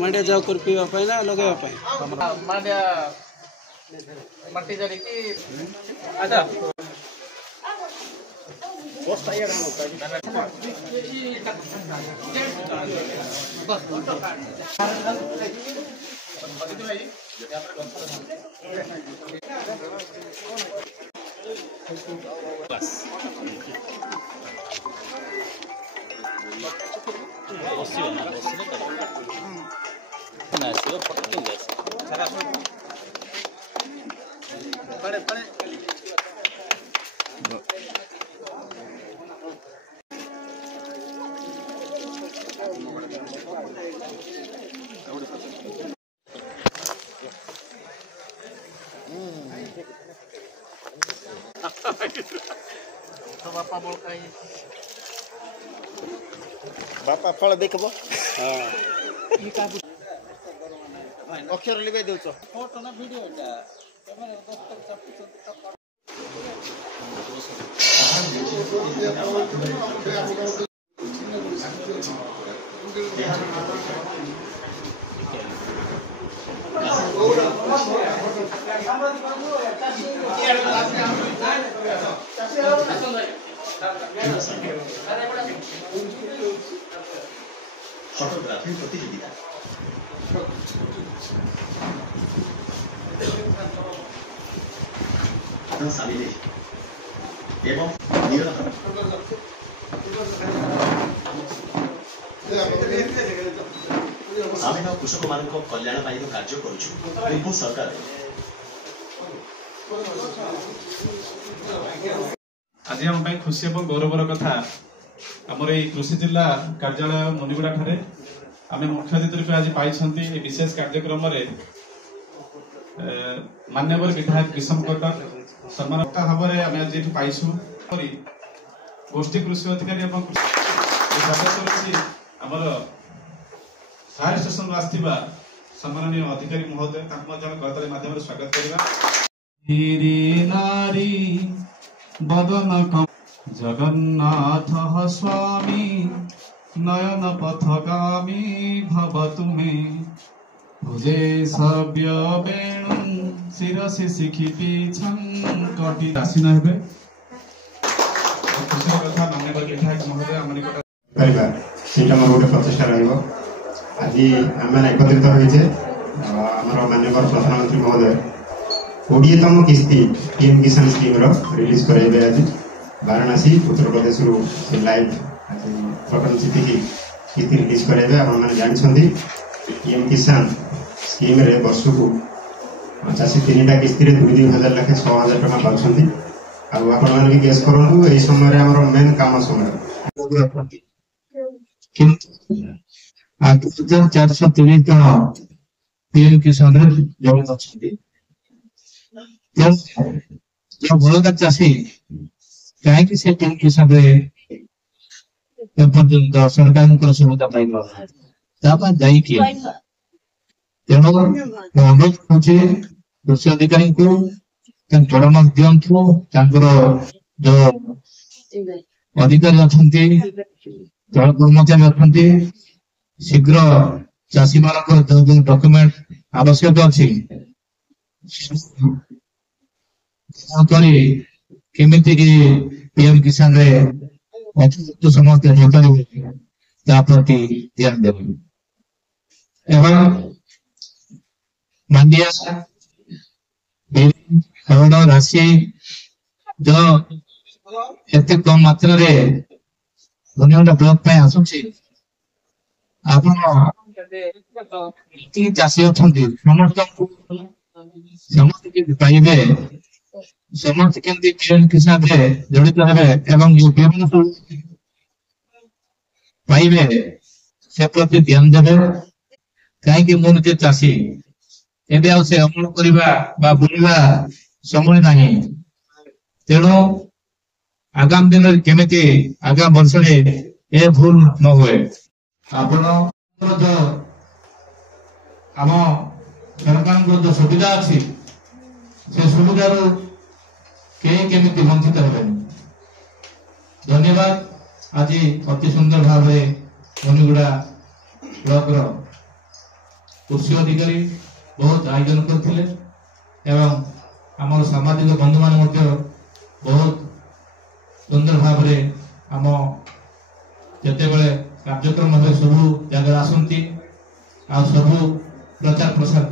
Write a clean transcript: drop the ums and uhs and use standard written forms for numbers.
मांडिया जाओ कर पीवा पाए ना लगे पाए मांडिया मट्टी जरी की अच्छा बस तैयार हम तो बापा बोल कहीं बापा फल देखबो हां अक्षर लिबे देउछो फोटो ना वीडियो टा कैमरा दोस्त फोटोग्राफी प्रतियोगिता एवं आम कृषक मान कल्याण कार्य करूँ सरकार आज आम खुशी और गौरवर कथा आमर ये कृषि जिला कार्यालय मुनिगुड़ा ठारे आम मुख्य अतिथि रूप आज पाई विशेष कार्यक्रम मान्यवर विधायक किशम कटक सम्मान भाव में आम आज पाइछू गोष्ठी कृषि अधिकारी सदस्य आमर फायर स्टेशन आसवा सम्माननीय अधिकारी महोदय करताली माध्यम स्वागत करवा बदन जगन्नाथ स्वामी नयन पथगामी भव तुमे भुजे सव्य वेणु शिरसि शिखिपि कटि आसीन हेबे खुशी कथा मान्यवर विधायक महोदय आम निकट करबा सेटा मोर गोटे प्रचेष्टा रहइबो आज आम एकत्रित होइछे हमर मान्यवर प्रधानमंत्री महोदय 20तम किस्ती पीएम किसान स्कीम रिलीज कराइबे आज वाराणसी उत्तर प्रदेश लाइव प्रकरण स्थिति की किस्ती रिलीज कराइबे आप जानते पीएम किसान स्कीम रे वर्ष को चाषी 3टा किस्ती रे 2,000 लाख 6,000 टका पाउछंती आपण मान भी गेस करंतु ए समय रे हमर मेन काम समय 8,430 जन पीएम किसान रे जॉइन अछंती जो बड़का चाषी कहीं से पीएम किसान रे पर्यंत सरकार सुविधा पाइब जाई कि तेणु अनुरोध करुचे कृषि अधिकारी को परामर्श दिंतु जो अधिकारी अच्छा जल कर्मचारी अच्छा शीघ्र चाषी मान जो डॉक्यूमेंट आवश्यक अच्छी केमिति पीएम किसान रे समस्त प्रति ध्यान देवे एवं मांडिया राशि जो एत कम मात्रा रे धन्यवाद ब्लॉक पे आसुची आपण चाषी अच्छा समस्त पाइबे समस्त केमती पीएम किसान रे जड़ित हेबे एवं पाइबे से प्रति ध्यान देवे कहीं मु निजे चाषी एबे से अमल करवा बुलवा समय नहीं तेणु आगाम दिन केमिति आगाम वर्ष ए भूल न हुए आपण आम सरकार जो सुविधा अच्छी से सुविधा केमिति वंचित हेबे धन्यवाद आज अति सुंदर भाव मुनिगुड़ा ब्लॉक रो कृषि अधिकारी बहुत आयोजन करथिले एवं आमर सामाजिक बंधु मान बहुत सुंदर भाव में आम जिते कार्यक्रम हे सब जगह आसती आ सब प्रचार प्रसार